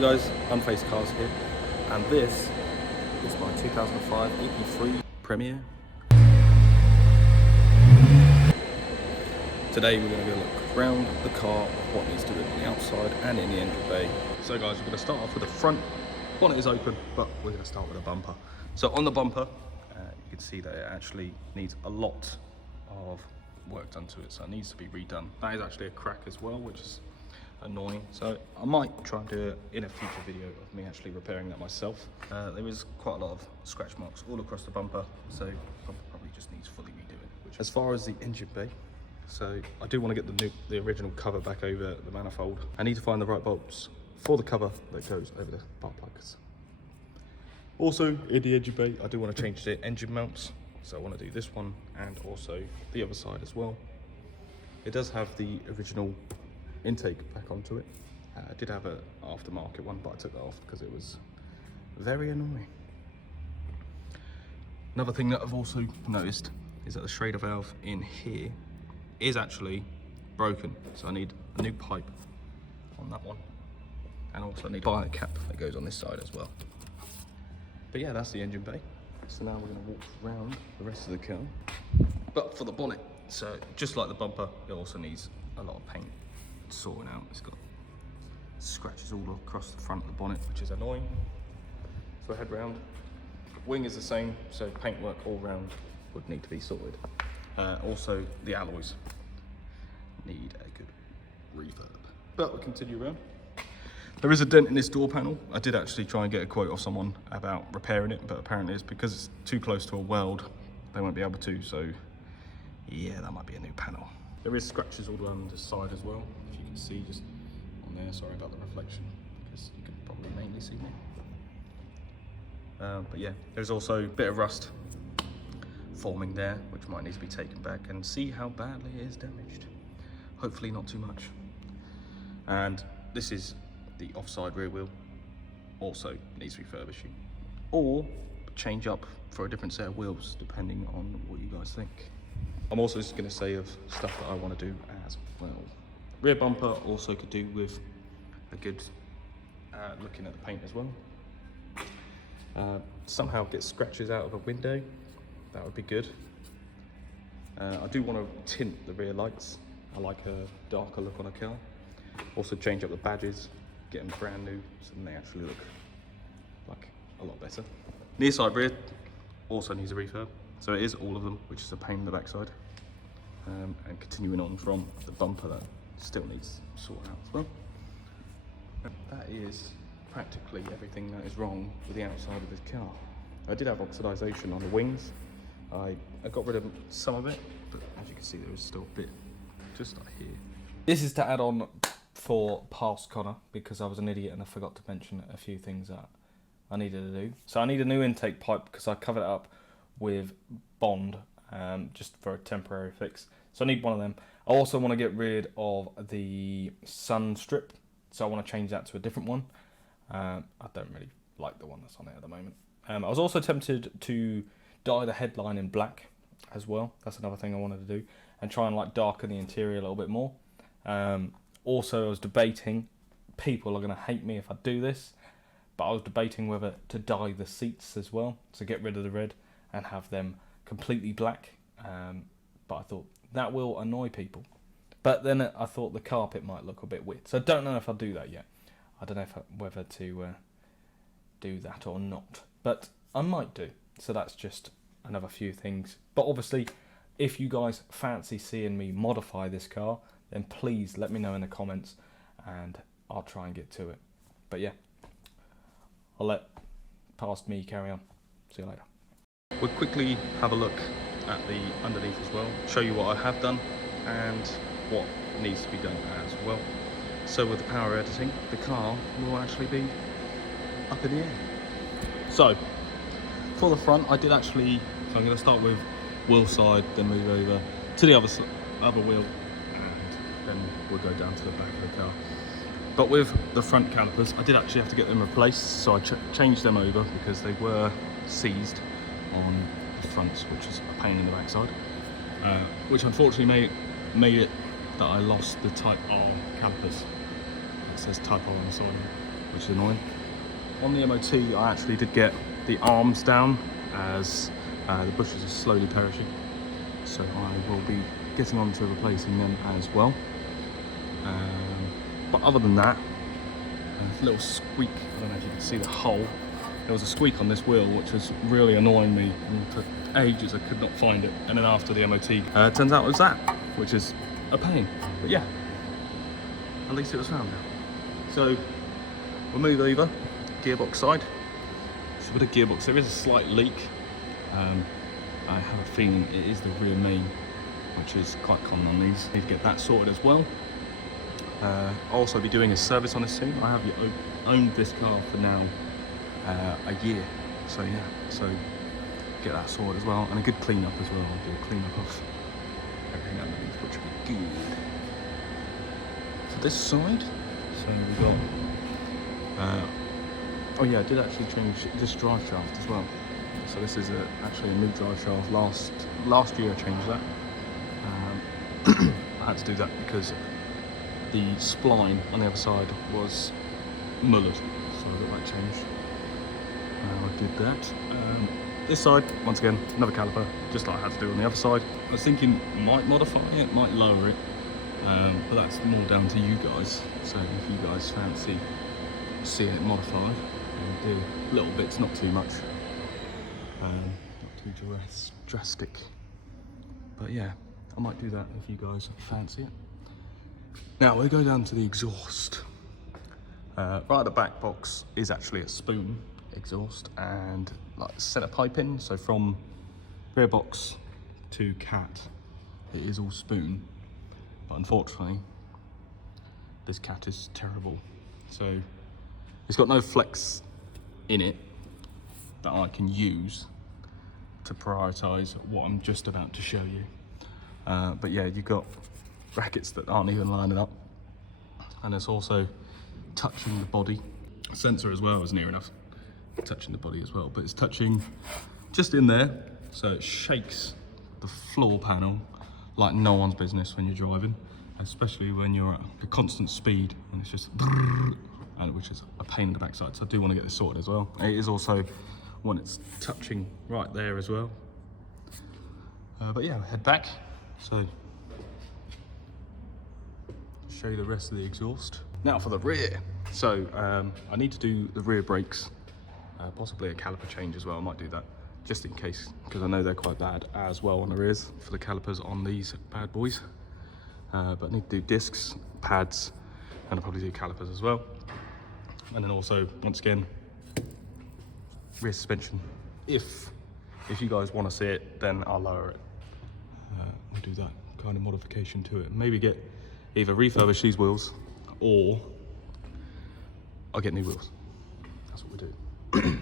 Hi guys, UnFazed Cars here, and this is my 2005 EP3 Premier. Today we're going to go look around the car, what needs to be on the outside and in the engine bay. So guys, we're going to start off with the front. Bonnet is open, but we're going to start with the bumper. So on the bumper, you can see that it actually needs a lot of work done to it, so it needs to be redone. That is actually a crack as well, which is annoying, so I might try and do it in a future video of me actually repairing that myself. There is quite a lot of scratch marks all across the bumper, so probably just needs fully redoing. As far as the engine bay, so I do want to get the original cover back over the manifold. I need to find the right bolts for the cover that goes over the spark plugs. Also in the engine bay, I do want to change the engine mounts, so I want to do this one and also the other side as well. It does have the original intake back onto it. I did have an aftermarket one, but I took that off because it was very annoying. Another thing that I've also noticed is that the Schrader valve in here is actually broken, so I need a new pipe on that one, and also I need a bias cap that goes on this side as well. But yeah, that's the engine bay. So now we're going to walk around the rest of the car, but for the bonnet. So just like the bumper, it also needs a lot of paint sorting out. It's got scratches all across the front of the bonnet, which is annoying. So head round. Wing is the same, so paintwork all round would need to be sorted. Also, the alloys need a good refurb. But we'll continue around. There is a dent in this door panel. I did actually try and get a quote off someone about repairing it, but apparently it's because it's too close to a weld, they won't be able to, so yeah, that might be a new panel. There is scratches all around the side as well, if you can see just on there. Sorry about the reflection, because you can probably mainly see me. But yeah, there's also a bit of rust forming there, which might need to be taken back and see how badly it is damaged. Hopefully not too much. And this is the offside rear wheel, also needs refurbishing, or change up for a different set of wheels, depending on what you guys think. I'm also just going to say of stuff that I want to do as well. Rear bumper also could do with a good looking at the paint as well. Somehow get scratches out of a window, that would be good. I do want to tint the rear lights. I like a darker look on a car. Also change up the badges, get them brand new so then they actually look like a lot better. Near side rear also needs a refurb. So it is all of them, which is a pain in the backside. And continuing on from the bumper, that still needs sorting out as well. That is practically everything that is wrong with the outside of this car. I did have oxidization on the wings. I got rid of some of it, but as you can see, there is still a bit just like here. This is to add on for past Connor, because I was an idiot and I forgot to mention a few things that I needed to do. So I need a new intake pipe because I covered it up with Bond just for a temporary fix, so I need one of them. I also want to get rid of the sun strip, so I want to change that to a different one. I don't really like the one that's on it at the moment. I was also tempted to dye the headline in black as well. That's another thing I wanted to do, and try and like darken the interior a little bit more. Also, I was debating, people are going to hate me if I do this, but I was debating whether to dye the seats as well, to get rid of the red and have them completely black, but I thought that will annoy people. But then I thought the carpet might look a bit weird, so I don't know if I'll do that yet. I don't know whether to do that or not, but I might do. So that's just another few things. But obviously, if you guys fancy seeing me modify this car, then please let me know in the comments and I'll try and get to it. But yeah, I'll let past me carry on. See you later. We'll quickly have a look at the underneath as well, show you what I have done and what needs to be done as well. So with the power editing, the car will actually be up in the air. So for the front, I did actually, so I'm going to start with wheel side, then move over to the other wheel, and then we'll go down to the back of the car. But with the front calipers, I did actually have to get them replaced, so I changed them over because they were seized on the fronts, which is a pain in the backside, which unfortunately made it that I lost the Type R calipers. It says Type R on the side. which is annoying. On the MOT, I actually did get the arms down as the bushes are slowly perishing. So I will be getting on to replacing them as well. But other than that, a little squeak, I don't know if you can see the hole. There was a squeak on this wheel, which was really annoying me, and for ages I could not find it. And then after the MOT, it turns out it was that, which is a pain. But yeah, at least it was found now. So we'll move over, gearbox side. So with the gearbox, there is a slight leak. I have a feeling it is the rear main, which is quite common on these. Need to get that sorted as well. I'll also be doing a service on this thing. I have owned this car for now a year, so yeah, so get that sorted as well, and a good clean up as well. I'll do a clean up of everything underneath, which will be good. For this side, so we got oh yeah, I did actually change this drive shaft as well. So this is actually a new drive shaft. Last year I changed that. I had to do that because the spline on the other side was mullered, so I got that changed. I did that. This side, once again, another caliper, just like I had to do on the other side. I was thinking might modify it, might lower it, but that's more down to you guys. So if you guys fancy seeing it modified, and do little bits, not too much, not too drastic. But yeah, I might do that if you guys fancy it. Now we'll go down to the exhaust. Right at the back box is actually a spoon exhaust and like set of piping. So from rear box to cat, it is all spoon. But unfortunately, this cat is terrible. So it's got no flex in it that I can use to prioritise what I'm just about to show you. But yeah, you've got brackets that aren't even lining up, and it's also touching the body. Sensor as well is near enough touching the body as well, but it's touching just in there, so it shakes the floor panel like no one's business when you're driving, especially when you're at a constant speed, and it's just which is a pain in the backside. So I do want to get this sorted as well. It is also when it's touching right there as well. But yeah, head back. So show you the rest of the exhaust. Now for the rear. So I need to do the rear brakes, possibly a caliper change as well. I might do that just in case, because I know they're quite bad as well on the rears for the calipers on these bad boys. But I need to do discs, pads, and I'll probably do calipers as well. And then also, once again, rear suspension. If you guys want to see it, then I'll lower it. I'll do that kind of modification to it. Maybe get either refurbish these wheels, or I'll get new wheels. That's what we do.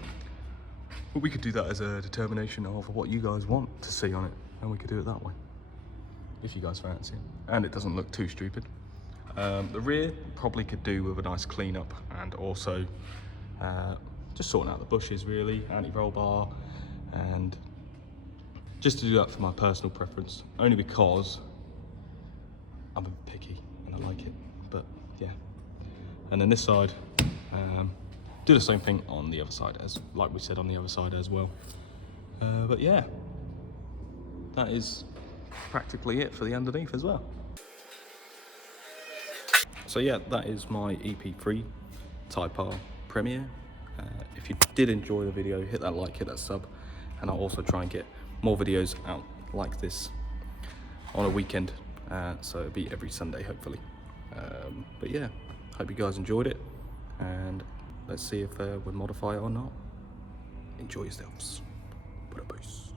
But we could do that as a determination of what you guys want to see on it, and we could do it that way, if you guys fancy it, and it doesn't look too stupid. The rear probably could do with a nice clean up, and also just sorting out the bushes really, anti-roll bar, and just to do that for my personal preference, only because I'm a bit picky and I like it. But yeah, and then this side, do the same thing on the other side, as like we said on the other side as well. But yeah, that is practically it for the underneath as well. So yeah, that is my EP3 Type R Premier. If you did enjoy the video, hit that like, hit that sub, and I'll also try and get more videos out like this on a weekend, so it'll be every Sunday hopefully. But yeah, hope you guys enjoyed it, and let's see if we modify it or not. Enjoy yourselves. Peace.